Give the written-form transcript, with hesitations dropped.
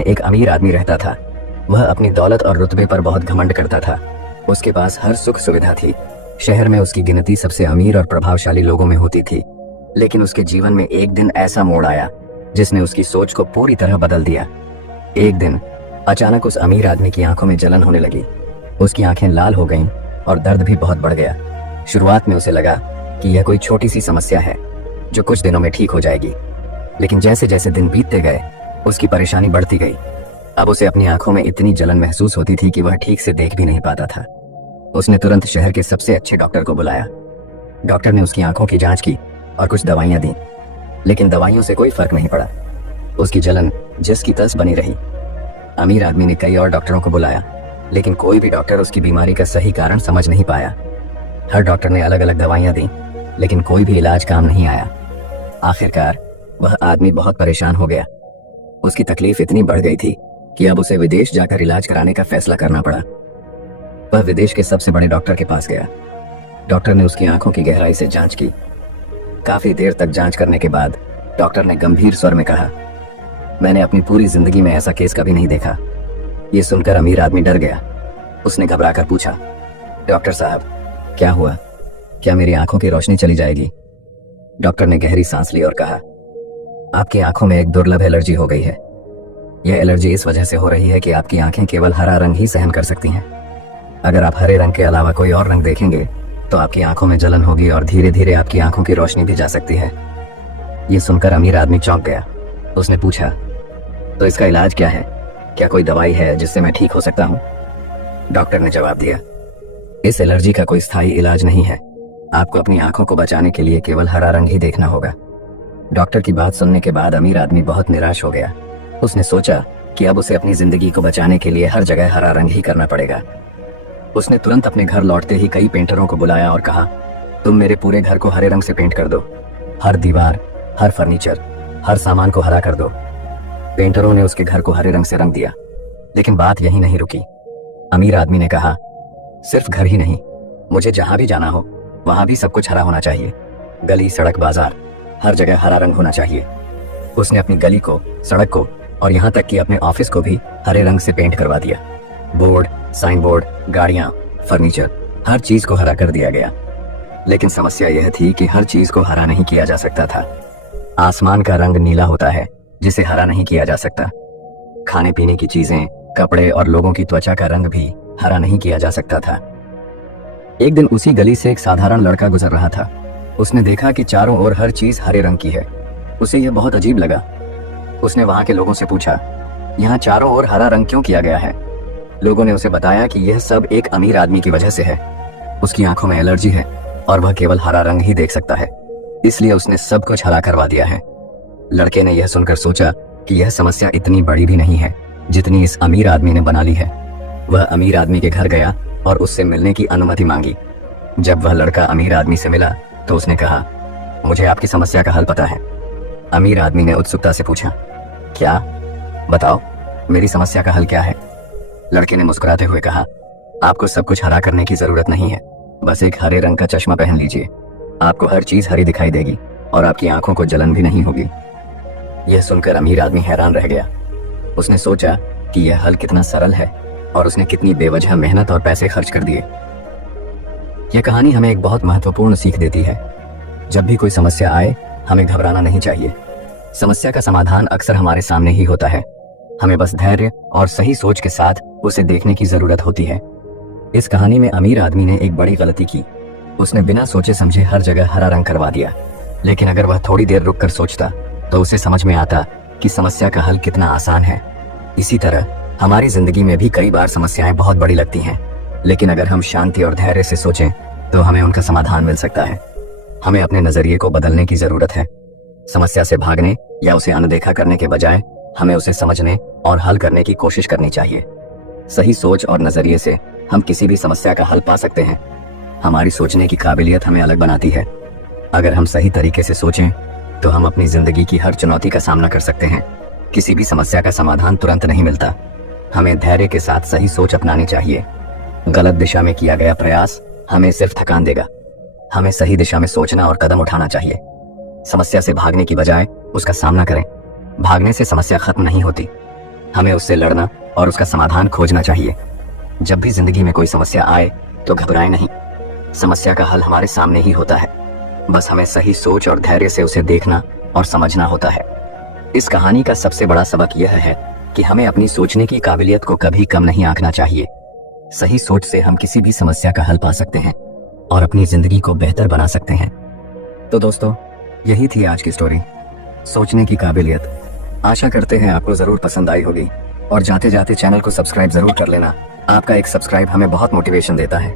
में एक अमीर आदमी रहता था। वह अपनी दौलत और रुतबे पर बहुत घमंड करता था। उसके पास हर सुख सुविधा थी। शहर में उसकी गिनती सबसे अमीर और प्रभावशाली लोगों में होती थी। लेकिन उसके जीवन में एक दिन ऐसा मोड़ आया जिसने उसकी सोच को पूरी तरह बदल दिया। एक दिन अचानक उस अमीर आदमी की आंखों में जलन होने लगी। उसकी आंखें लाल हो गईं और दर्द भी बहुत बढ़ गया। शुरुआत में उसे लगा कि यह कोई छोटी सी समस्या है जो कुछ दिनों में ठीक हो जाएगी, लेकिन जैसे जैसे दिन बीतते गए उसकी परेशानी बढ़ती गई। अब उसे अपनी आंखों में इतनी जलन महसूस होती थी कि वह ठीक से देख भी नहीं पाता था। उसने तुरंत शहर के सबसे अच्छे डॉक्टर को बुलाया। डॉक्टर ने उसकी आंखों की जांच की और कुछ दवाइयां दी, लेकिन दवाइयों से कोई फर्क नहीं पड़ा। उसकी जलन जिस की तस बनी रही। अमीर आदमी ने कई और डॉक्टरों को बुलाया, लेकिन कोई भी डॉक्टर उसकी बीमारी का सही कारण समझ नहीं पाया। हर डॉक्टर ने अलग अलग दवाइयां दी, लेकिन कोई भी इलाज काम नहीं आया। आखिरकार वह आदमी बहुत परेशान हो गया। उसकी तकलीफ इतनी बढ़ गई थी कि अब उसे विदेश जाकर इलाज कराने का फैसला करना पड़ा। वह विदेश के सबसे बड़े डॉक्टर के पास गया। डॉक्टर ने उसकी आंखों की गहराई से जांच की। काफी देर तक जांच करने के बाद डॉक्टर ने गंभीर स्वर में कहा, मैंने अपनी पूरी जिंदगी में ऐसा केस कभी नहीं देखा। यह सुनकर अमीर आदमी डर गया। उसने घबराकर पूछा, डॉक्टर साहब क्या हुआ? क्या मेरी आंखों की रोशनी चली जाएगी? डॉक्टर ने गहरी सांस ली और कहा, आपकी आंखों में एक दुर्लभ एलर्जी हो गई है। यह एलर्जी इस वजह से हो रही है कि आपकी आंखें केवल हरा रंग ही सहन कर सकती हैं। अगर आप हरे रंग के अलावा कोई और रंग देखेंगे तो आपकी आंखों में जलन होगी और धीरे धीरे आपकी आंखों की रोशनी भी जा सकती है। यह सुनकर अमीर आदमी चौंक गया। उसने पूछा, तो इसका इलाज क्या है? क्या कोई दवाई है जिससे मैं ठीक हो सकता हूँ? डॉक्टर ने जवाब दिया, इस एलर्जी का कोई स्थायी इलाज नहीं है। आपको अपनी आंखों को बचाने के लिए केवल हरा रंग ही देखना होगा। डॉक्टर की बात सुनने के बाद अमीर आदमी बहुत निराश हो गया। उसने सोचा कि अब उसे अपनी जिंदगी को बचाने के लिए हर जगह हरा रंग ही करना पड़ेगा। उसने तुरंत अपने घर लौटते ही कई पेंटरों को बुलाया और कहा, तुम मेरे पूरे घर को हरे रंग से पेंट कर दो। हर दीवार, हर फर्नीचर, हर सामान को हरा कर दो। पेंटरों ने उसके घर को हरे रंग से रंग दिया, लेकिन बात यहीं नहीं रुकी। अमीर आदमी ने कहा, सिर्फ घर ही नहीं, मुझे जहां भी जाना हो वहां भी सब कुछ हरा होना चाहिए। गली, सड़क, बाजार, हर जगह हरा रंग होना चाहिए। उसने अपनी गली को, सड़क को और यहाँ तक कि अपने ऑफिस को भी हरे रंग से पेंट करवा दिया। बोर्ड, साइन बोर्ड, गाड़ियां, फर्नीचर, हर चीज को हरा कर दिया गया। लेकिन समस्या यह थी कि हर चीज को हरा नहीं किया जा सकता था। आसमान का रंग नीला होता है जिसे हरा नहीं किया जा सकता। खाने पीने की चीजें, कपड़े और लोगों की त्वचा का रंग भी हरा नहीं किया जा सकता था। एक दिन उसी गली से एक साधारण लड़का गुजर रहा था। उसने देखा कि चारों ओर हर चीज हरे रंग की है। उसे यह बहुत अजीब लगा। उसने वहां के लोगों से पूछा, यहाँ चारों ओर हरा रंग क्यों किया गया है? लोगों ने उसे बताया कि यह सब एक अमीर आदमी की वजह से है। उसकी आंखों में एलर्जी है और वह केवल हरा रंग ही देख सकता है, इसलिए उसने सब कुछ हरा करवा दिया है। लड़के ने यह सुनकर सोचा कि यह समस्या इतनी बड़ी भी नहीं है जितनी इस अमीर आदमी ने बना ली है। वह अमीर आदमी के घर गया और उससे मिलने की अनुमति मांगी। जब वह लड़का अमीर आदमी से मिला तो उसने कहा, मुझे आपकी समस्या का हल पता है। अमीर आदमी ने उत्सुकता से पूछा, क्या? बताओ, मेरी समस्या का हल क्या है? लड़के ने मुस्कुराते हुए कहा, आपको सब कुछ हरा करने की जरूरत नहीं है। बस एक हरे रंग का चश्मा पहन लीजिए। आपको हर चीज हरी दिखाई देगी और आपकी आंखों को जलन भी नहीं होगी। यह सुनकर अमीर आदमी हैरान रह गया। उसने सोचा कि यह हल कितना सरल है और उसने कितनी बेवजह मेहनत और पैसे खर्च कर दिए। यह कहानी हमें एक बहुत महत्वपूर्ण सीख देती है। जब भी कोई समस्या आए, हमें घबराना नहीं चाहिए। समस्या का समाधान अक्सर हमारे सामने ही होता है। हमें बस धैर्य और सही सोच के साथ उसे देखने की जरूरत होती है। इस कहानी में अमीर आदमी ने एक बड़ी गलती की। उसने बिना सोचे समझे हर जगह हरा रंग करवा दिया। लेकिन अगर वह थोड़ी देर रुक कर सोचता तो उसे समझ में आता कि समस्या का हल कितना आसान है। इसी तरह हमारी जिंदगी में भी कई बार समस्याएं बहुत बड़ी लगती हैं, लेकिन अगर हम शांति और धैर्य से सोचें तो हमें उनका समाधान मिल सकता है। हमें अपने नजरिए को बदलने की जरूरत है। समस्या से भागने या उसे अनदेखा करने के बजाय हमें उसे समझने और हल करने की कोशिश करनी चाहिए। सही सोच और नजरिए से हम किसी भी समस्या का हल पा सकते हैं। हमारी सोचने की काबिलियत हमें अलग बनाती है। अगर हम सही तरीके से सोचें तो हम अपनी जिंदगी की हर चुनौती का सामना कर सकते हैं। किसी भी समस्या का समाधान तुरंत नहीं मिलता। हमें धैर्य के साथ सही सोच अपनानी चाहिए। गलत दिशा में किया गया प्रयास हमें सिर्फ थकान देगा। हमें सही दिशा में सोचना और कदम उठाना चाहिए। समस्या से भागने की बजाय उसका सामना करें। भागने से समस्या खत्म नहीं होती। हमें उससे लड़ना और उसका समाधान खोजना चाहिए। जब भी जिंदगी में कोई समस्या आए तो घबराएं नहीं। समस्या का हल हमारे सामने ही होता है, बस हमें सही सोच और धैर्य से उसे देखना और समझना होता है। इस कहानी का सबसे बड़ा सबक यह है कि हमें अपनी सोचने की काबिलियत को कभी कम नहीं आंकना चाहिए। सही सोच से हम किसी भी समस्या का हल पा सकते हैं और अपनी जिंदगी को बेहतर बना सकते हैं। तो दोस्तों, यही थी आज की स्टोरी, सोचने की काबिलियत। आशा करते हैं आपको जरूर पसंद आई होगी और जाते जाते चैनल को सब्सक्राइब जरूर कर लेना। आपका एक सब्सक्राइब हमें बहुत मोटिवेशन देता है।